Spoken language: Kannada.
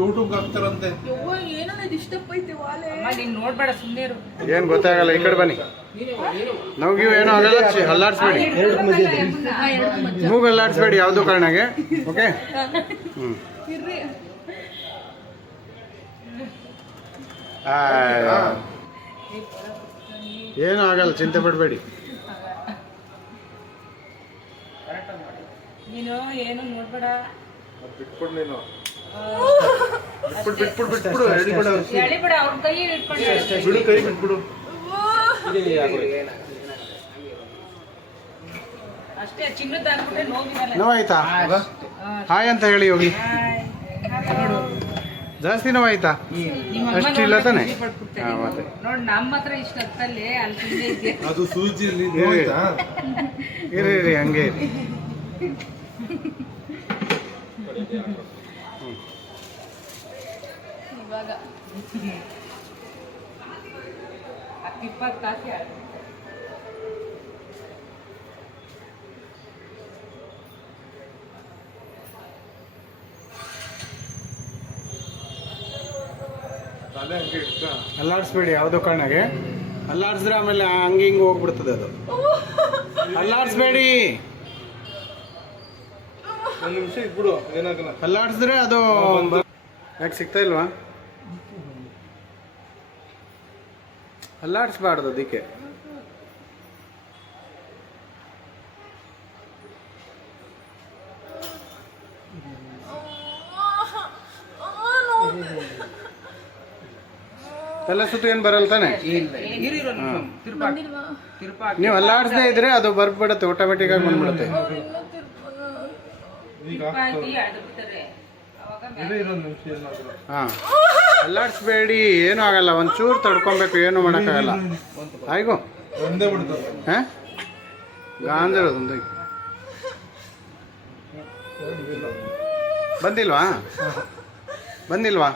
ಯೂಟ್ಯೂಬ್ ಹಾಕ್ತಾರಂತೆ. ನೋಡ್ಬೇಡ ಸುಮ್ಮನೆ ಏನ್ ಗೊತ್ತಾಗಲ್ಲ, ಈ ಕಡೆ ಬನ್ನಿ. ನಮಗಿವ್ ಏನೋ ಆಗಲ್ಲ, ಅಲ್ಲಾಡ್ಸ್ಬೇಡಿ, ಮೂಗು ಅಲ್ಲಾಡ್ಸ್ಬೇಡಿ ಯಾವ್ದು ಕಾರಣಕ್ಕೆ. ಓಕೆ, ಏನೂ ಆಗಲ್ಲ, ಚಿಂತೆ ಪಡಬೇಡಿ. ನೀನು ಏನು ನೋಡ್ಬೇಡ, ಬಿಟ್ಬಿಡು ನೀನು, ಎಳಿಬೇಡ, ಅವ್ರ ಕೈ ಇಟ್ಕೊಂಡು ಬಿಡು, ಕೈ ಬಿಟ್ಬಿಡು. ಅಷ್ಟೇ. ಚಿನ್ನದ ಹಾಕ್ಬಿಟ್ರೆ ನೋವಿರಲ್ಲ. ನೋವಾಯ್ತಾ? ಹಾಯ್ ಅಂತ ಹೇಳಿ ಹೋಗಿ. ಜಾಸ್ತಿ ನೋವಾಯ್ತಾ? ಅಷ್ಟಿಲ್ಲ ತಾನೆ? ಮತ್ತೆ ನೋಡ್ ನಮ್ಮ ಹತ್ರ ಇಷ್ಟ ಹತ್ತಲ್ಲಿ ಅಲ್ಲಿ ತಿಂದೆ ಇದ್ದೆ. ಅದು ಸೂಜಿಯಲ್ಲಿ ಇರಿ ಇರಿ, ಹಂಗೆ ಇರಿ. ಇವಾಗ 10-20 ತಾಸು ಆಯ್ತು. ಅಲ್ಲಾಡಿಸ್ಬೇಡಿ ಯಾವುದೋ ಕಾರಣಕ್ಕೆ. ಅಲ್ಲಾಡಿಸಿದ್ರೆ ಆಮೇಲೆ ಹಂಗೆ ಹಿಂಗೆ ಹೋಗ್ಬಿಡ್ತದೆ ಅದು. ಅಲ್ಲಾಡಿಸ್ಬೇಡಿ, ಒಂದು ನಿಮಿಷ ಇದ್ಬಿಡು, ಏನಾಗಲ್ಲ. ಅಲ್ಲಾಡಿಸಿದ್ರೆ ಅದು ಯಾಕೆ ಸಿಗ್ತಾ ಇಲ್ವಾ? ಅಲ್ಲಾಡಿಸ್ಬಾರ್ದು ಅದಕ್ಕೆ. ತಲೆ ಸುತ್ತು ಏನು ಬರಲ್ಲ ತಾನೆ? ನೀವು ಅಲ್ಲಾಡಿಸದೇ ಇದ್ರೆ ಅದು ಬರ್ಬಿಡುತ್ತೆ, ಆಟೋಮೆಟಿಕ್ ಆಗಿ ಬಂದ್ಬಿಡುತ್ತೆ. ಹಾಂ, ಅಲ್ಲಾಡಿಸ್ಬೇಡಿ, ಏನೂ ಆಗಲ್ಲ. ಒಂಚೂರು ತಡ್ಕೊಬೇಕು, ಏನು ಮಾಡೋಕ್ಕಾಗಲ್ಲ. ಆಯ್ಗೋ ಒಂದೇ ಬಿಡ್ತದೆ. ಹಾಂ, ಗಾಂಧಿರೋದು ಬಂದಿಲ್ವಾ? ಬಂದಿಲ್ವಾ?